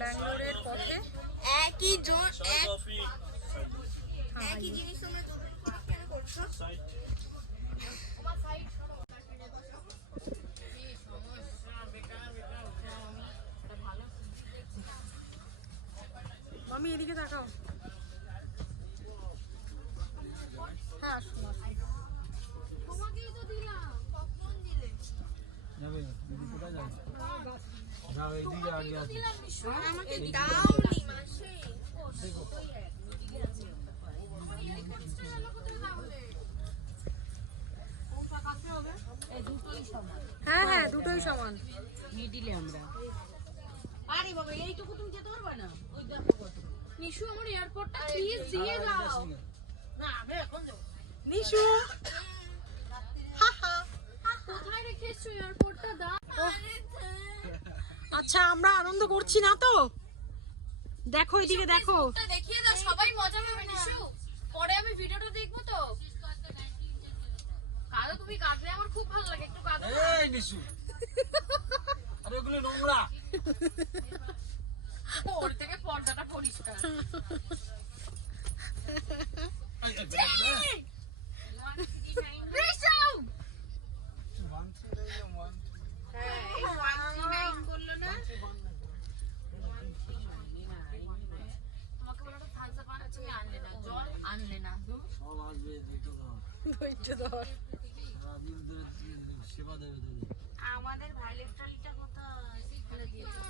ব্যাঙ্গালোরের পথে একই জিনিস তোমরা কেন করছো? মামি এদিকে তাকাও। হ্যাঁ আসুন আসুন। তোমাকেই তো দিলাম, কখন দিলে? যাবে কোথায় যাবে? যাও এইদিকে আগে আসো। আমাকে দাওনি মাসি। হ্যাঁ হ্যাঁ দুটোই সমান। মিডিলে আমরা। আরে বাবা এইটুকু তুমি যেতে পারবে না? ওই দেখো কত। নিশু আমার এয়ারপোর্টটা প্লিজ দিয়ে দাও। না আমরা এখন যাব। নিশু কোথায় রেখে এসছো এয়ারপোর্টটা? দাও। আচ্ছা আমরা আনন্দ করছি না তো? দেখো এদিকে দেখো। দেখিয়ে দাও, সবাই মজা পাবে নিশু। পরে আমি ভিডিওটা দেখবো তো। কাঁদো, তুমি কাঁদলে আমার খুব ভালো লাগে, একটু কাঁদো। এই নিশু, আরে ওগুলো নোংরা। ওর থেকে পর্দাটা পরিষ্কার। আনলে না সব আসবে, ধৈর্য ধর। সারাদিন ধরে সেবা দেবে তোদের। আমাদের ভাইলেট্রালিটা কোথায়? ফেলে দিয়েছে।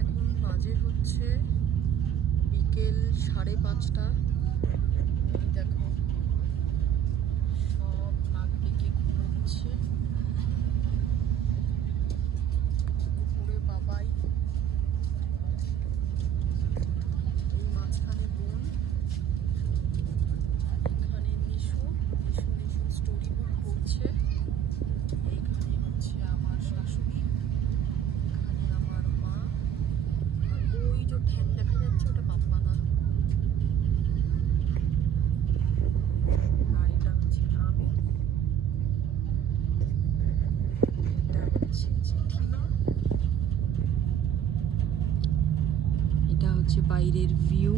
এখন বাজে হচ্ছে বিকেল 5:30। এই দেখো সব নাক ডেকে ঘুমোচ্ছে। উপরে বাবাই, এই মাঝখানে বোন, এখানে নিশু স্টোরি বুক পড়ছে। এইখানে হচ্ছে আমার শাশুড়ি, এখানে আমার মা, আর ওই যে ঠ্যাং দেখা যাচ্ছে ওটা পাপ্পাদা, আর এটা হচ্ছে আমি, এটা হচ্ছে জেঠিমা, এটা হচ্ছে বাইরের ভিউ।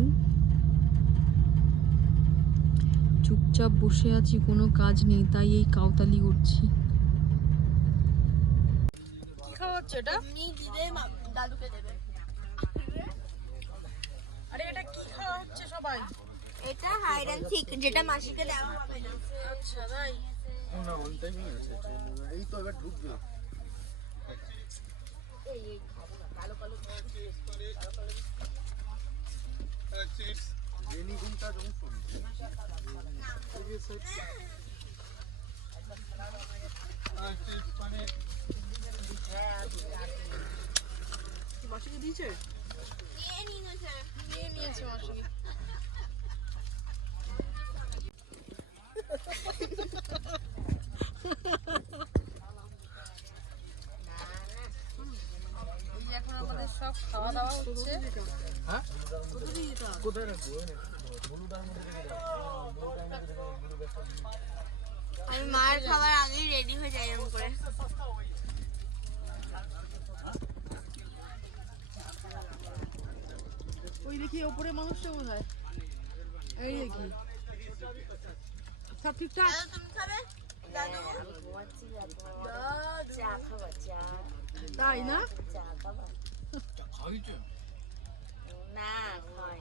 চুপচাপ বসে আছি, কোনো কাজ নেই, তাই এই কাউতালি করছি। কি খাওয়া হচ্ছে এটা? এমনি দিলে দাদুকে দেবে। আরে এটা কি খাওয়া হচ্ছে সবাই? এটা হাইড অ্যান্ড সিক, যেটা মাসিকে দেওয়া হবে না। আচ্ছা তাই। না অন টাইমই আছে, এই তো এবার ঢুকবে। রেনিগুনটা জংশন। মাসিকে দিয়েছে? নিয়ে নিয়েছে মাসিকে। এই এখন আমাদের সব খাওয়া দাওয়া হচ্ছে। হ্যাঁ কোথায় রাখবো? হলুদার মধ্যে রেখে দাও। আমি মার খাবার আগেই রেডি হয়ে যাই এরকম করে। ওই দেখি ওপরে মানুষটা কোথায়? এই দেখি সব ঠিকঠাক। তুমি খাবে? দাদু চা খাবো, চা। তাই না? খাইছো? না খাই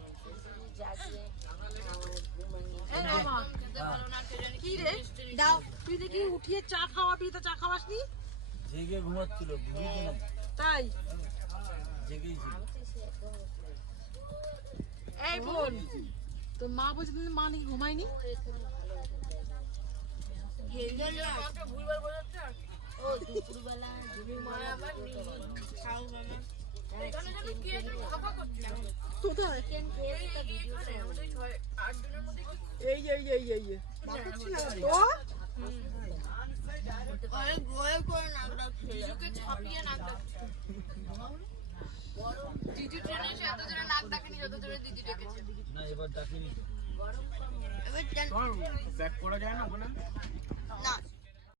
কি রে দাও, তুই দেখি উঠিয়ে চা খাওয়াবি, তো চা খাওয়াসনি? জেগে ঘুমাচ্ছিল, ঘুমিয়েছে না? তাই জেগেই ছিল। এই বোন, তো মা বলছে তুমি মা নাকি ঘুমায়নি? ভুলবার বোঝাচ্ছে। ও দুপুরবেলা মা আবার খাও মামা। কোথায়? এই এই এই এই এই তো ছাপিয়ে নাক ডাকছে। দিদি ট্রেনে এসে এত জোরে নাক ডাকেনি যত জোরে দিদি ডেকেছে। না এবার ডাকিনি তো। এবার ব্যাক করা যায় না ওখানে? না